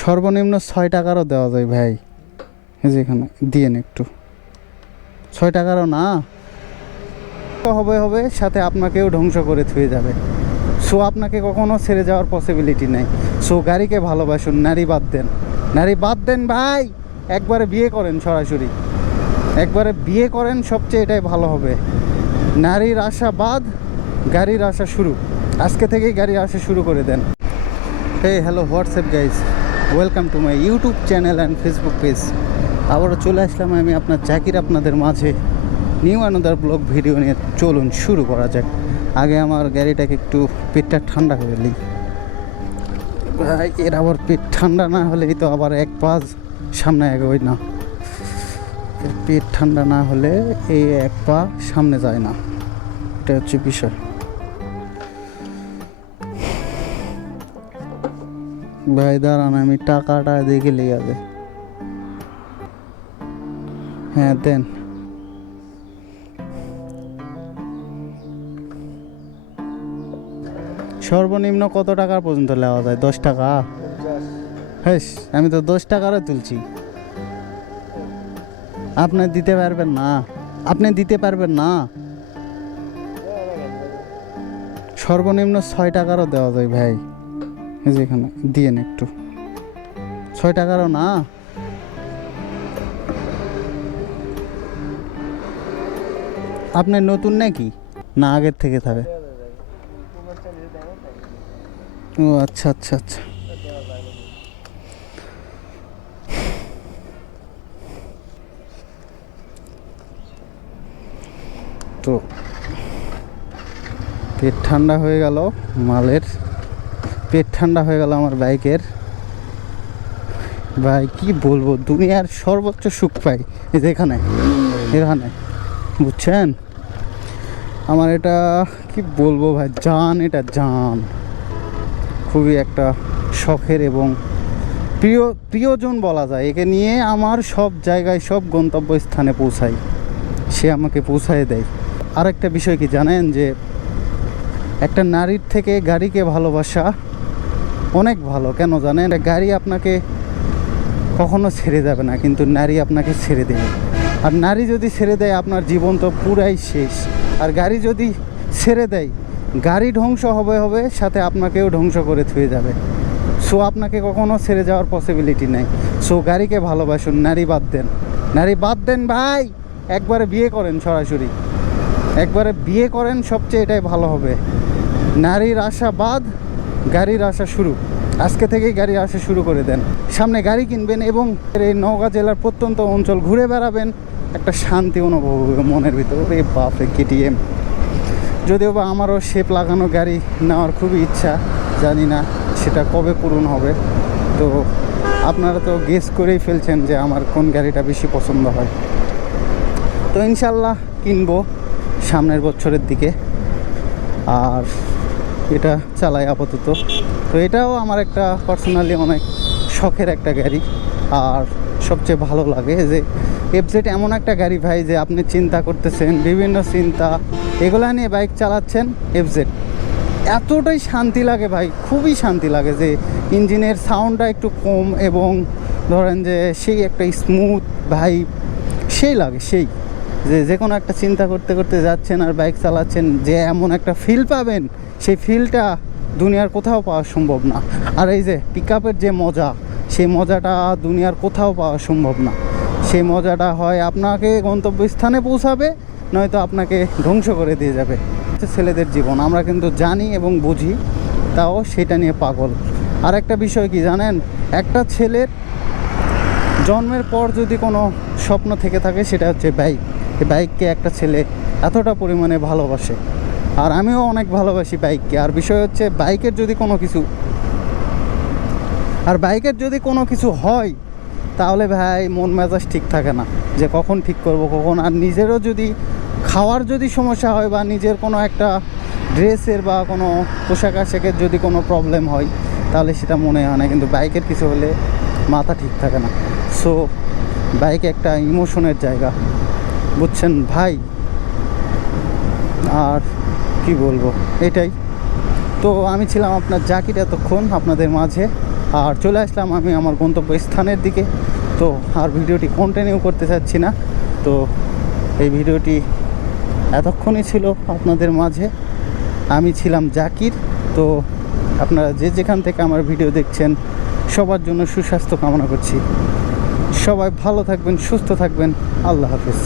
সর্বনিম্ন 6 টাকারও দেওয়া যায় ভাই। এই যে এখানে দিয়েন একটু, 6 টাকারও না হবে সাথে আপনাকেও ধ্বংস করে থুয়ে যাবে। সো আপনাকে কখনো ছেড়ে যাওয়ার পসিবিলিটি নেই। সো গাড়িকে ভালোবাসুন, নারী বাদ দেন, নারী বাদ দেন ভাই। একবারে বিয়ে করেন, সরাসরি একবারে বিয়ে করেন, সবচেয়ে এটাই ভালো হবে। নারীর আশা বাদ, গাড়ির আশা শুরু। আজকে থেকেই গাড়ির আশা শুরু করে দেন। Hello WhatsApp guys, welcome to my YouTube channel and Facebook page. আবারও চলে আসলাম আমি আপনার জাকির আপনাদের মাঝে নিউ আনাদার ব্লগ ভিডিও নিয়ে। চলুন শুরু করা যাক। আগে আমার গাড়িটাকে একটু পেটটা ঠান্ডা করে নিই ভাই। এর আবার পেট ঠান্ডা না হলেই তো আবার এক পাশ সামনে এগোয় না। পেট ঠান্ডা না হলে এই এক পা সামনে যায় না, এটা হচ্ছে বিষয়। ভাই দাঁড়ান, আমি টাকাটা দেখে লেগে যাবে। হ্যাঁ দেন। সর্বনিম্ন কত টাকা পর্যন্ত নেওয়া যায়? 10 টাকা? হ্যাঁ, আমি তো 10 টাকারও তুলছি। আপনি দিতে পারবেন না, আপনি দিতে পারবেন না। সর্বনিম্ন 6 টাকারও দেওয়া যায় ভাই। এই যে এখানে দিয়েন একটু, 6 টাকারও না। আপনি নতুন নাকি না আগের থেকে থাকে? ও আচ্ছা আচ্ছা আচ্ছা। তো পেট ঠান্ডা হয়ে গেল মালের, পেট ঠান্ডা হয়ে গেল আমার বাইকের। ভাই কি বলবো, দুনিয়ার সর্বোচ্চ সুখ পাই এই যে এখানে এখানে, বুঝছেন? আমার এটা কি বলবো ভাই, জান, এটা জান। খুবই একটা শখের এবং প্রিয়জন বলা যায়। একে নিয়ে আমার সব জায়গায়, সব গন্তব্যস্থানে পৌঁছাই, সে আমাকে পৌঁছায় দেয়। আর একটা বিষয় কি জানেন, যে একটা নারীর থেকে গাড়িকে ভালোবাসা অনেক ভালো। কেন জানেন? গাড়ি আপনাকে কখনো ছেড়ে যাবে না, কিন্তু নারী আপনাকে ছেড়ে দেবে। আর নারী যদি ছেড়ে দেয়, আপনার জীবন তো পুরাই শেষ। আর গাড়ি যদি ছেড়ে দেয়, গাড়ি ধ্বংস হবে সাথে আপনাকেও ধ্বংস করে থুয়ে যাবে। সো আপনাকে কখনো ছেড়ে যাওয়ার পসিবিলিটি নেই। সো গাড়িকে ভালোবাসুন, নারী বাদ দেন, নারী বাদ দেন ভাই। একবারে বিয়ে করেন, সরাসরি একবারে বিয়ে করেন, সবচেয়ে এটাই ভালো হবে। নারীর আশা বাদ, গাড়ির আশা শুরু। আজকে থেকেই গাড়ির আশা শুরু করে দেন। সামনে গাড়ি কিনবেন এবং এই নওগাঁ জেলার প্রত্যন্ত অঞ্চল ঘুরে বেড়াবেন, একটা শান্তি অনুভব হবে মনের ভিতরে। ওরে বাপরে, কেটিএম। যদিও বা আমারও শেপ লাগানো গাড়ি নেওয়ার খুবই ইচ্ছা, জানি না সেটা কবে পূরণ হবে। তো আপনারা তো গেস করেই ফেলছেন যে আমার কোন গাড়িটা বেশি পছন্দ হয়। তো ইনশাল্লাহ কিনবো সামনের বছরের দিকে। আর এটা চালাই আপাতত। তো এটাও আমার একটা পার্সোনালি অনেক শখের একটা গাড়ি। আর সবচেয়ে ভালো লাগে যে এফজেড এমন একটা গাড়ি ভাই, যে আপনি চিন্তা করতেছেন বিভিন্ন চিন্তা, এগুলা নিয়ে বাইক চালাচ্ছেন, এফজেড এতটাই শান্তি লাগে ভাই, খুবই শান্তি লাগে। যে ইঞ্জিনের সাউন্ডটা একটু কম এবং ধরেন যে সেই একটা স্মুথ ভাই, সেই লাগে সেই, যে কোনো একটা চিন্তা করতে করতে যাচ্ছেন আর বাইক চালাচ্ছেন, যে এমন একটা ফিল পাবেন, সেই ফিলটা দুনিয়ার কোথাও পাওয়া সম্ভব না। আর এই যে পিক আপের যে মজা, সেই মজাটা দুনিয়ার কোথাও পাওয়া সম্ভব না। সেই মজাটা হয় আপনাকে গন্তব্যস্থানে পৌঁছাবে, নয়তো আপনাকে ধ্বংস করে দিয়ে যাবে। ছেলেদের জীবন আমরা কিন্তু জানি এবং বুঝি, তাও সেটা নিয়ে পাগল। আর একটা বিষয় কি জানেন, একটা ছেলের জন্মের পর যদি কোনো স্বপ্ন থেকে থাকে, সেটা হচ্ছে বাইক। এই বাইককে একটা ছেলে এতটা পরিমাণে ভালোবাসে, আর আমিও অনেক ভালোবাসি বাইককে। আর বিষয় হচ্ছে বাইকের যদি কোনো কিছু হয়, তাহলে ভাই মন মেজাজ ঠিক থাকে না, যে কখন ঠিক করব কখন। আর নিজেরও যদি খাওয়ার যদি সমস্যা হয়, বা নিজের কোনো একটা ড্রেসের বা কোনো পোশাক আশাকের যদি কোনো প্রবলেম হয়, তাহলে সেটা মনে হয় না। কিন্তু বাইকের কিছু হলে মাথা ঠিক থাকে না। সো বাইক একটা ইমোশনের জায়গা, বুঝছেন ভাই। আর কি বলবো, এটাই তো। আমি ছিলাম আপনার জাকির এতক্ষণ আপনাদের মাঝে। আর চলে আসলাম আমি আমার গন্তব্যস্থানের দিকে। তো আর ভিডিওটি কন্টিনিউ করতে চাচ্ছি না। তো এই ভিডিওটি এতক্ষণই ছিল আপনাদের মাঝে। আমি ছিলাম জাকির। তো আপনারা যে যেখান থেকে আমার ভিডিও দেখছেন সবার জন্য সুস্বাস্থ্য কামনা করছি। সবাই ভালো থাকবেন, সুস্থ থাকবেন। আল্লাহ হাফেজ।